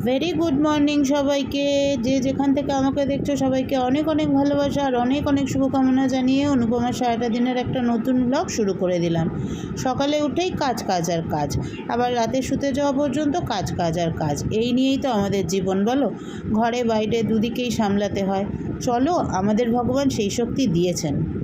Very good morning সবাইকে। যে যেখান থেকে আমাকে দেখছ সবাইকে অনেক অনেক ভালোবাসা আর অনেক অনেক শুভকামনা জানিয়ে অনুপমা সারাটা দিনের একটা নতুন ব্লগ শুরু করে দিলাম। সকালে উঠেই কাজ কাজ আর কাজ। আবার রাতে শুতে যাওয়া পর্যন্ত কাজ কাজ আর কাজ। এই নিয়েই তো আমাদের জীবন, বলো? ঘরে, বাইরে দুদিকেই সামলাতে হয়। চলো, আমাদের ভগবান সেই শক্তি দিয়েছেন।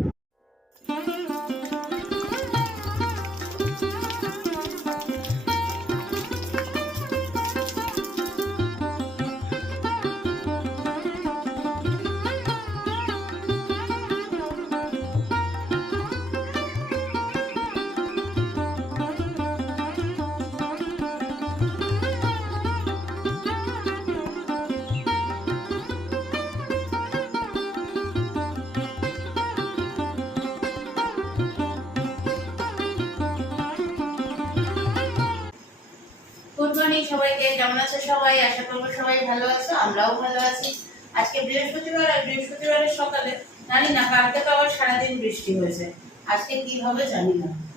সবাইকে কেমন আছো সবাই? আশা করব সবাই ভালো আছো আমরাও ভালো আছি। আজকে বৃহস্পতিবার আর বৃহস্পতিবারের সকালে জানি না কালকে তো আবার সারাদিন বৃষ্টি হয়েছে। আজকে কি হবে জানি না।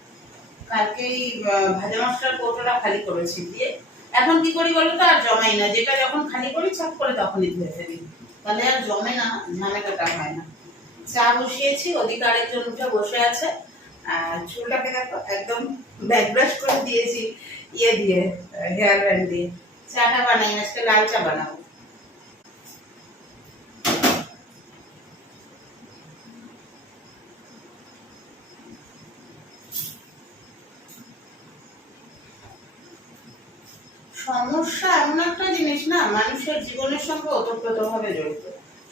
কালকে এই, আহ, ভাজা খালি করেছি দিয়ে। এখন কি করি বলো তো আর জমাই না। যেটা যখন খালি করি চাপ করে তখনই ধুয়ে ফেলি। তাহলে আর জমে না ঝামেলাটা হয় না। চা বসিয়েছি ওদিকে আরেকজন উঠে বসে আছে। আর চুলটাকে দেখো একদম ব্যাক ব্রাশ করে দিয়েছি। ইয়ে দিয়ে হেয়ার ব্যান্ড দিয়ে চাটা বানাই আজকে লাল চা বানাবো সমস্যা এমন একটা জিনিস না মানুষের জীবনের সঙ্গে ওতপ্রোতভাবে জড়িত।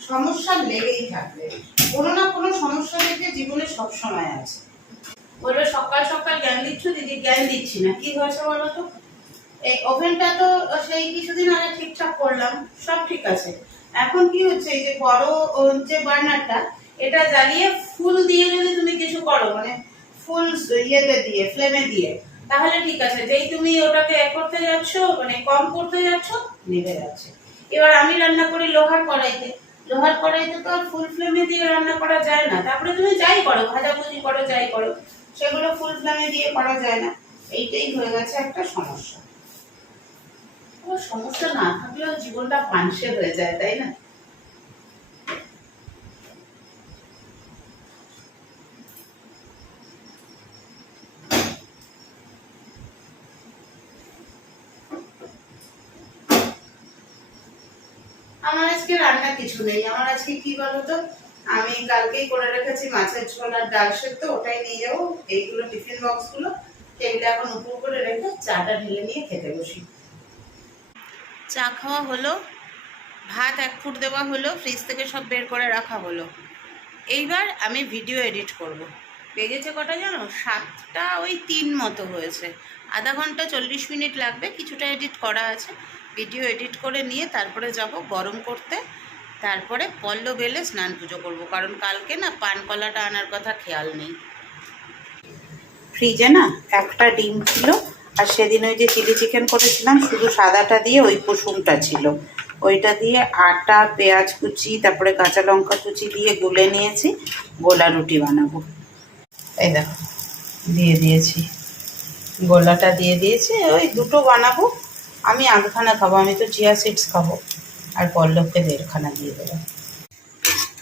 সমস্যা লেগেই থাকবে। কোনো না কোনো সমস্যা থেকে জীবনে সবসময় আছে। বলল, সকাল সকাল জ্ঞান দিচ্ছ, দিদি জ্ঞান দিচ্ছি না। কি হয়েছে বলো তো? এই ওভেনটা তো সেই কিছুদিন আগে ঠিকঠাক করলাম, সব ঠিক আছে। এখন কি হচ্ছে, এই যে বড় যে বার্নারটা, এটা জ্বালিয়ে ফুল দিয়ে যদি তুমি কিছু করো মানে ফুল ইয়েতে দিয়ে, ফ্লেমে দিয়ে, তাহলে ঠিক আছে। যেই তুমি ওটাকে এ করতে যাচ্ছ মানে কম করতে যাচ্ছ নেভে যাচ্ছে। এবার আমি রান্না করি লোহার কড়াইতে। লোহার কড়াইতে তো আর ফুল ফ্লেমে দিয়ে রান্না করা যায় না। তারপরে তুমি যাই করো, ভাজাভুজি করো, যাই করো। সেগুলো ফুল ফ্লেমে দিয়ে করা যায় না। এইটাই হয়ে গেছে একটা সমস্যা। সমস্যা না থাকলেও জীবনটা পানসে হয়ে যায়, তাই না? আমার আজকে রান্না কিছু নেই। আমার আজকে কি বলতো আমি কালকেই করে রেখেছি মাছের ঝোল আর ডাল সেদ্ধ, ওটাই নিয়ে যাব। এইগুলো টিফিন বক্সগুলো টেবিলে এখন উপর করে রেখে চাটা ঢেলে নিয়ে খেতে বসি। চা খাওয়া হলো, ভাত এক ফুট দেওয়া হলো ফ্রিজ থেকে সব বের করে রাখা হলো। এইবার আমি ভিডিও এডিট করব। বেজেছে কটা জানো? সাতটা ওই তিন মতো হয়েছে। আধা ঘণ্টা চল্লিশ মিনিট লাগবে, কিছুটা এডিট করা আছে। ভিডিও এডিট করে নিয়ে তারপরে যাব গরম করতে। তারপরে পল্ল বেলে স্নান পুজো করব, কারণ কালকে না পান কলাটা আনার কথা খেয়াল নেই। ফ্রিজে না একটা ডিম ছিল, আর সেদিন ওই যে চিলি চিকেন করেছিলাম, শুধু সাদাটা দিয়ে ওই কুসুমটা ছিল। ওইটা দিয়ে আটা, পেঁয়াজ কুচি, তারপরে কাঁচা লঙ্কা কুচি দিয়ে গুলে নিয়েছি, গোলা রুটি বানাবো। এই দেখো, দিয়ে দিয়েছি। গোলাটা দিয়ে দিয়েছি, ওই দুটো বানাবো। আমি আধখানা খাব, আমি তো চিয়া সিডস খাব। আর পল্লবকে দেড়খানা দিয়ে দেবো।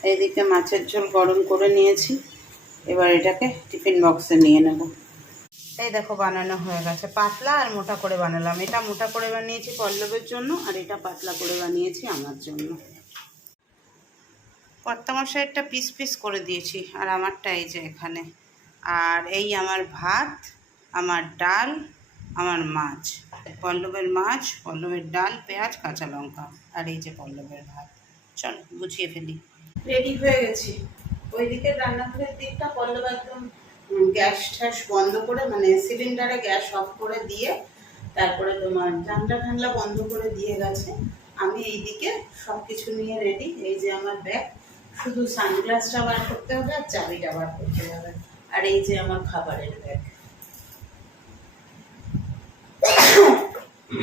এইদিকে মাছের ঝোল গরম করে নিয়েছি। এবার এটাকে টিফিন বক্সে নিয়ে নেব। এই দেখো বানানো হয়ে গেছে। পাতলা আর মোটা করে বানালাম। এটা মোটা করে বানিয়েছি পল্লবের জন্য আর এটা পাতলা করে বানিয়েছি আমার জন্য। কর্তামশাইয়েরটা পিস পিস করে দিয়েছি আর আমারটা এই যে এখানে। আর এই আমার ভাত আমার ডাল আমার মাছ, পল্লবের মাছ, পল্লবের ডাল, পেঁয়াজ, কাঁচা লঙ্কা আর এই যে পল্লবের ভাত। চল, গুছিয়ে ফেলি। রেডি হয়ে গেছি। ওইদিকে রান্নাঘরের দিকটা পল্লব একদম গ্যাস ঠ্যাস বন্ধ করে মানে সিলিন্ডারে গ্যাস অফ করে দিয়ে তারপরে তোমার জানলা ঠান্ডা বন্ধ করে দিয়ে গেছে। আমি এইদিকে সব কিছু নিয়ে রেডি। এই যে আমার ব্যাগ, শুধু সানগ্লাসটা বার করতে হবে আর চাবিটা বার করতে হবে। আর এই যে আমার খাবারের ব্যাগ। গুড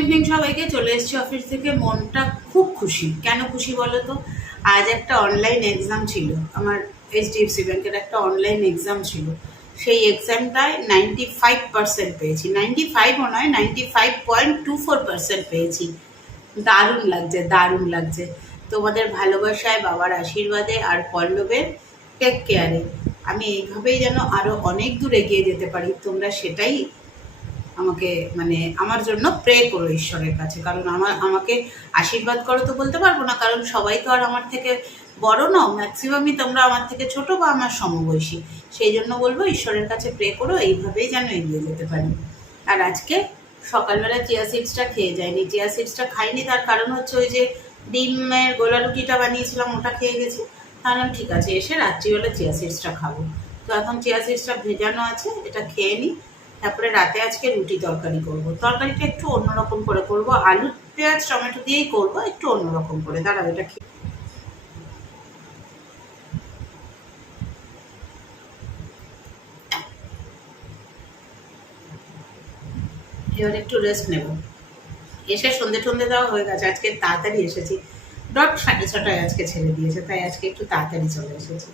ইভিনিং সবাইকে, চলে এসছি অফিস থেকে। মনটা খুব খুশি। কেন খুশি বলো তো? আজ একটা অনলাইন এক্সাম ছিল। আমার এইচডিএফসি ব্যাংকের একটা অনলাইন এক্সাম ছিল। সেই এক্সামটায় নাইনটি ফাইভ পার্সেন্ট পেয়েছি। নাইনটি ফাইভও নয় ninety five point two four percent পেয়েছি। দারুণ লাগছে দারুণ লাগছে। তোমাদের ভালোবাসায়, বাবার আশীর্বাদে আর পল্লবের টেক কেয়ারে আমি এইভাবেই যেন আরও অনেক দূর এগিয়ে যেতে পারি। তোমরা সেটাই আমাকে মানে আমার জন্য প্রে করো ঈশ্বরের কাছে। কারণ আমার, আমাকে আশীর্বাদ করো তো বলতে পারব না। কারণ সবাই তো আর আমার থেকে বড় নও। ম্যাক্সিমামই তোমরা আমার থেকে ছোট বা আমার সমবয়সী। সেই জন্য বলব, ঈশ্বরের কাছে প্রে করো, এইভাবেই যেন এগিয়ে যেতে পারি। আর আজকে সকালবেলা চিয়া সিডসটা খেয়ে যায়নি চিয়া সিডসটা খাইনি, তার কারণ হচ্ছে ওই যে ডিমের গোলা রুটিটা বানিয়েছিলাম, ওটা খেয়ে গেছি। কারণ ঠিক আছে, এসে রাত্রিবেলা চিয়া সিডসটা খাব। তো এখন চিয়া সিডসটা ভেজানো আছে, এটা খেয়ে নিই তারপরে রাতে আজকে রুটি তরকারি করব। তরকারিটা একটু অন্যরকম করে করব। আলু পেঁয়াজ, টমেটো দিয়েই করব, একটু অন্যরকম করে। দাঁড়াও, এটা খেয়ে এবার একটু রেস্ট নেব। এসে সন্ধে টন্ধে দেওয়া হয়ে গেছে, আজকে তাড়াতাড়ি এসেছি। ডট সাড়ে ছটায় আজকে ছেড়ে দিয়েছে, তাই আজকে একটু তাড়াতাড়ি চলে এসেছি।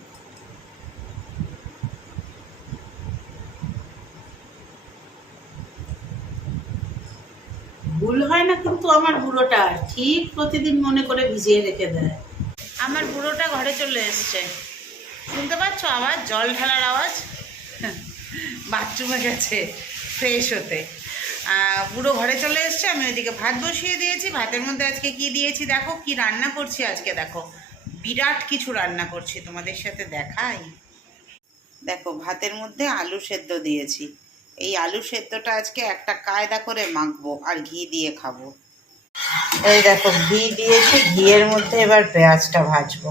ভুল হয় না কিন্তু আমার বুড়োটা, ঠিক প্রতিদিন মনে করে ভিজিয়ে রেখে দেয়। আমার বুড়োটা ঘরে চলে এসছে। শুনতে পাচ্ছ আওয়াজ জল ঢালার আওয়াজ? বাথরুমে গেছে ফ্রেশ হতে। বুড়ো ঘরে চলে এসছে, আমি ওইদিকে ভাত বসিয়ে দিয়েছি। ভাতের মধ্যে আজকে কি দিয়েছি দেখো, কি রান্না করছি আজকে দেখো। বিরাট কিছু রান্না করছি তোমাদের সাথে দেখাই। দেখো, ভাতের মধ্যে আলু সেদ্ধ দিয়েছি। এই আলু সেদ্ধটা আজকে একটা কায়দা করে মাখবো আর ঘি দিয়ে খাব। এই দেখো, ঘি দিয়েছি, ঘিয়ের মধ্যে এবার পেঁয়াজটা ভাজবো।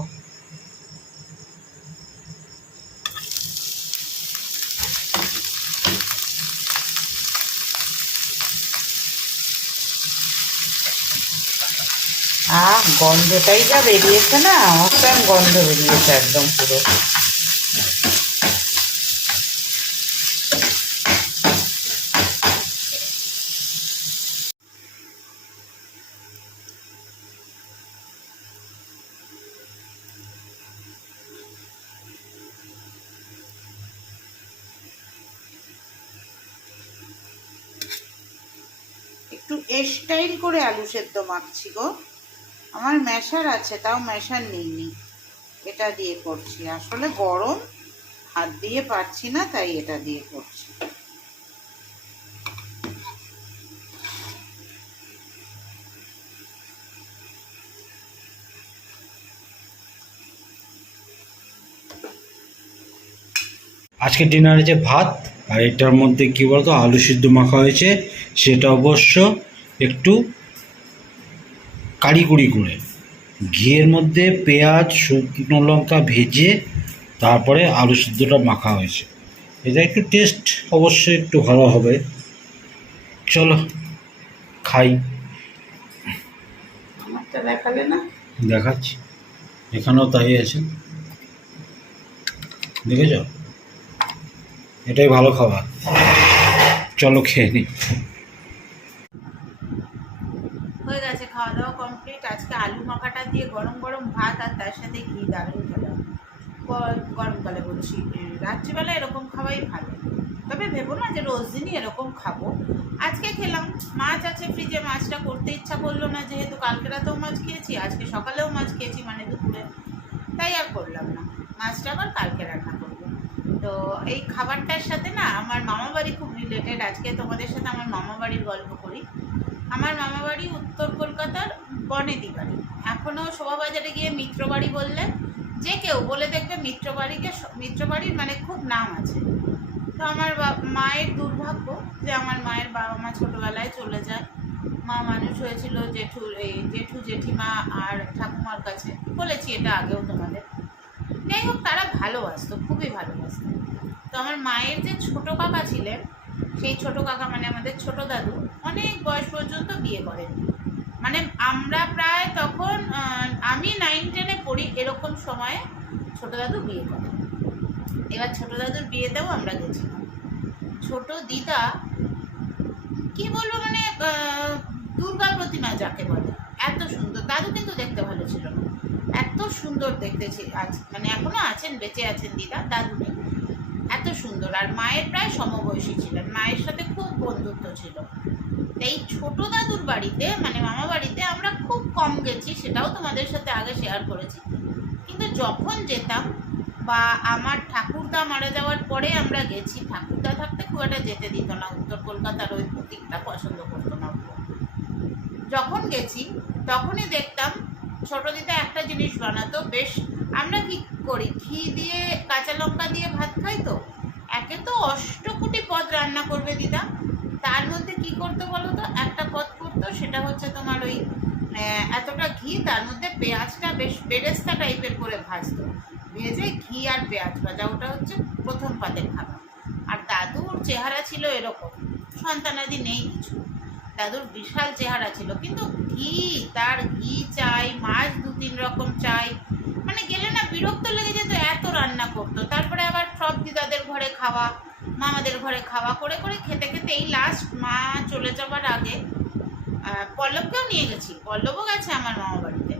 গন্ধটাই যা বেরিয়েছে না, অসাম গন্ধ বেরিয়েছে একদম পুরো। একটু স্টাইল করে আলু সেদ্ধ মাখছি গো। আমার ম্যাশার আছে, তাও ম্যাশার নিইনি এটা দিয়ে করছি। আসলে গরম, হাত দিয়ে পারছি না, তাই এটা দিয়ে করছি। আজকে ডিনারে যে ভাত, আর এটার মধ্যে কি বলতো? আলু সিদ্ধ মাখা হয়েছে, সেটা অবশ্য একটু কারিকুরি করে ঘিয়ের মধ্যে পেঁয়াজ শুকনো লঙ্কা ভেজে তারপরে আলু সিদ্ধটা মাখা হয়েছে। এটা একটু টেস্ট অবশ্যই একটু ভালো হবে। চলো খাই। না? দেখাচ্ছি। এখানেও তাই আছে। দেখেছ? এটাই ভালো খাবার। চলো খেয়ে নিই হয়ে গেছে, খাওয়া দাওয়া কমপ্লিট আজকে আলু মাখাটা দিয়ে গরম গরম ভাত আর তার সাথে ঘি দারুণ খেলাম গরমকালে বলছি রাত্রিবেলা এরকম খাওয়াই ভালো। তবে ভেবো না যে রোজ দিনই এরকম খাব। আজকে খেলাম, মাছ আছে ফ্রিজে মাছটা করতে ইচ্ছা করল না যেহেতু কালকে রাতেও মাছ খেয়েছি, আজকে সকালেও মাছ খেয়েছি মানে দুপুরে। তাই আর করলাম না। মাছটা আবার কালকে রান্না করব। তো এই খাবারটার সাথে না, আমার মামা বাড়ি খুব রিলেটেড আজকে তোমাদের সাথে আমার মামা বাড়ির গল্প করি। আমার মামা বাড়ি উত্তর কলকাতার বনেদি বাড়ি এখনও শোভাবাজারে গিয়ে মিত্র বাড়ি বললে যে কেউ বলে দেখবে মিত্র বাড়িকে মিত্র বাড়ির মানে খুব নাম আছে। তো আমার মায়ের দুর্ভাগ্য যে আমার মায়ের বাবা মা ছোটোবেলায় চলে যায়। মা মানুষ হয়েছিল জেঠু এই জেঠু জেঠিমা আর ঠাকুমার কাছে। বলেছি এটা আগেও তোমাদের। যাই হোক, তারা ভালোবাসতো, খুবই ভালোবাসতো। তো আমার মায়ের যে ছোটো কাকা ছিলেন সেই ছোট কাকা মানে আমাদের ছোট দাদু অনেক বয়স পর্যন্ত বিয়ে করেন। মানে আমরা প্রায় তখন আমি নাইন টেনে পড়ি এরকম সময়ে ছোট দাদু বিয়ে করেন এবার ছোট দাদুর বিয়েতেও আমরা গেছিলাম ছোট দিদা কি বলব মানে দুর্গা প্রতিমা যাকে বলে, এত সুন্দর। দাদু কিন্তু দেখতে ভালো ছিল না। এত সুন্দর দেখতে মানে এখনও আছেন, বেঁচে আছেন দিদা, দাদু নেই। এত সুন্দর। আর মায়ের প্রায় সমবয়সী ছিলেন। মায়ের সাথে খুব বন্ধুত্ব ছিল। এই ছোট দাদুর বাড়িতে মানে মামা বাড়িতে আমরা খুব কম গেছি, সেটাও তোমাদের সাথে আগে শেয়ার করেছি। কিন্তু যখন যেতাম বা আমার ঠাকুরদা মারা যাওয়ার পরে আমরা গেছি, ঠাকুরদা থাকতে খুব একটা যেতে দিত না। উত্তর কলকাতার ওই প্রতীকটা পছন্দ করতো না। যখন গেছি, তখনই দেখতাম ছোট দিতে একটা জিনিস বানাতো, বেশ আমরা কি করি? ঘি দিয়ে, কাঁচা লঙ্কা দিয়ে ভাত খাই তো? একে তো অষ্টকোটি পদ রান্না করবে দিদা। তার মধ্যে কি করতে বলো তো? একটা পদ করতো সেটা হচ্ছে তোমার ওই এতটা ঘি, তার মধ্যে পেঁয়াজটা বেশ বেরেস্তা টাইপের করে ভাজতো। ভেজে ঘি আর পেঁয়াজ ভাজা, ওটা হচ্ছে প্রথম পাতের খাবার। আর দাদুর চেহারা ছিল এরকম। সন্তানাদি নেই কিছু। দাদুর বিশাল চেহারা ছিল। কিন্তু ঘি, তার ঘি চাই, মাছ দু তিন রকম চাই। মানে গেলে না বিরক্ত লেগে যেত, এত রান্না করতো। তারপরে আবার সব দিদাদের ঘরে খাওয়া, মামাদের ঘরে খাওয়া করে করে খেতে খেতে এই লাস্ট মা চলে যাবার আগে পল্লবকেও নিয়ে গেছি। পল্লবও গেছে আমার মামা বাড়িতে।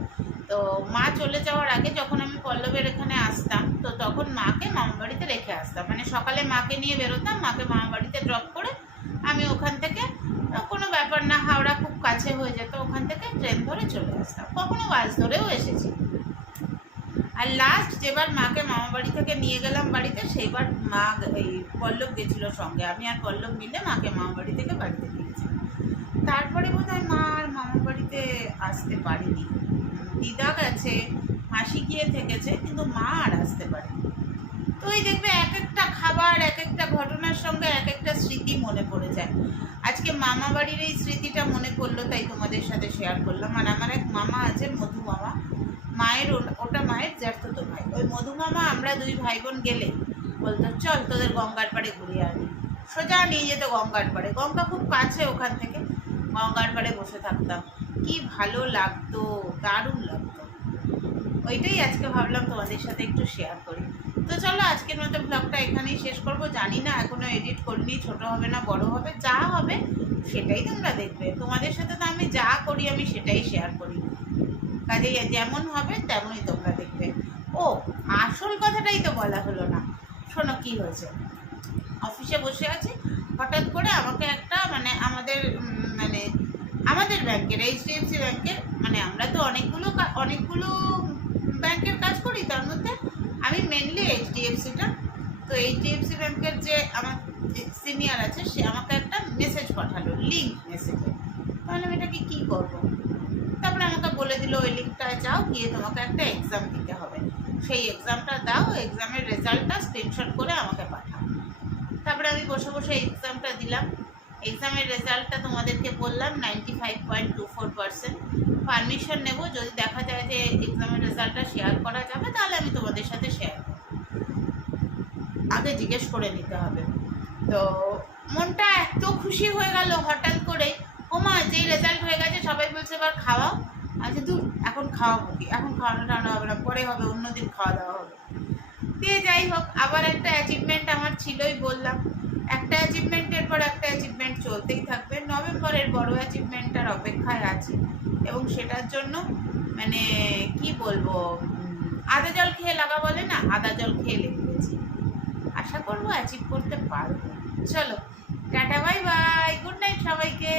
তো মা চলে যাওয়ার আগে যখন আমি পল্লবের এখানে আসতাম, তো তখন মাকে মামা বাড়িতে রেখে আসতাম। মানে সকালে মাকে নিয়ে বেরোতাম, মাকে মামা বাড়িতে ড্রপ করে আমি ওখান থেকে, কোনো ব্যাপার না, হাওড়া খুব কাছে হয়ে যেত, ওখান থেকে ট্রেন ধরে চলে আসতাম। কখনো বাস ধরেও এসেছি। আর লাস্ট যেবার মাকে মামা বাড়ি থেকে নিয়ে গেলাম বাড়িতে, সেইবার মা এই পল্লব গেছিল সঙ্গে। আমি আর পল্লব মিলে মাকে মামা বাড়ি থেকে বাড়িতে নিয়েছি তারপরে বোধ হয় মা আর মামা বাড়িতে আসতে পারেনি। দিদা গেছে হাসি গিয়ে থেকেছে, কিন্তু মা আর আসতে পারেনি। তো এই দেখবে এক একটা খাবার, এক একটা ঘটনার সঙ্গে এক একটা স্মৃতি মনে পড়ে যায়। আজকে মামা বাড়ির এই স্মৃতিটা মনে পড়ল, তাই তোমাদের সাথে শেয়ার করলাম। আর আমার এক মামা আছে, মধু মামা। মায়ের ওটা মায়ের জ্যাঠতো ভাই। ওই মধু মামা, আমরা দুই ভাই বোন গেলে বলতো, চল তোদের গঙ্গার পাড়ে ঘুরে আনি। সোজা নিয়ে যেত গঙ্গার পাড়ে। গঙ্গা খুব কাছে ওখান থেকে। গঙ্গার পাড়ে বসে থাকতাম। কি ভালো লাগতো, দারুণ লাগতো। ওইটাই আজকে ভাবলাম তোমাদের সাথে একটু শেয়ার করি। তো চলো আজকের মতো ব্লগটা এখানেই শেষ করব। জানি না এখনও এডিট করিনি, ছোট হবে না, বড় হবে, যা হবে সেটাই তোমরা দেখবে। তোমাদের সাথে তো আমি যা করি, আমি সেটাই শেয়ার করি। কাজেই যেমন হবে, তেমনই তোমরা দেখবে। ও, আসল কথাটাই তো বলা হলো না। শোনো কি হয়েছে? অফিসে বসে আছি, হঠাৎ করে আমাকে একটা মানে আমাদের মানে আমাদের ব্যাংকের এইচডিএফসি ব্যাংকের মানে আমরা তো অনেকগুলো অনেকগুলো ব্যাংকের কাজ করি তার মধ্যে। আমি মেনলি এইচডিএফসিটা তো এইচডিএফসি ব্যাংকের যে আমার সিনিয়র আছে, সে আমাকে একটা মেসেজ পাঠালো লিঙ্ক মেসেজে তাহলে আমি এটাকে কী করব? তারপরে আমাকে বলে দিল, ওই লিঙ্কটা যাও, গিয়ে তোমাকে একটা এক্সাম দিতে হবে। সেই এক্সামটা দাও এক্সামের রেজাল্টটা স্ক্রিনশট করে আমাকে পাঠাও। তারপরে আমি বসে বসে এক্সামটা দিলাম। এক্সামের রেজাল্টটা তোমাদেরকে বললাম ninety five point two four percent permission নেব। যদি দেখা যায় যে এক্সামের রেজাল্টটা শেয়ার করা যাবে, তাহলে আমি তোমাদের সাথে শেয়ার আগে জিজ্ঞেস করে নিতে হবে। তো মনটা এত খুশি হয়ে গেল হঠাৎ করে ওমা যেই রেজাল্ট হয়ে গেছে, সবাই বলছে, এবার খাওয়াও? আচ্ছা দূর এখন খাওয়াবো কি? এখন খাওয়ানো টাওয়ানো হবে না, পরে হবে, অন্যদিন খাওয়া দাওয়া হবে। দিয়ে যাই হোক, আবার একটা অ্যাচিভমেন্ট আমার ছিলই বললাম। একটা অ্যাচিভমেন্টের পর একটা অ্যাচিভমেন্ট চলতেই থাকবে। নভেম্বরের বড় অ্যাচিভমেন্টটার অপেক্ষায় আছে। এবং সেটার জন্য মানে কি বলব আদা জল খেয়ে লাগা বলে না, আদা জল খেয়ে লেগেছি। আশা করব অ্যাচিভ করতে পারব। চলো, tata bye bye good night সবাইকে।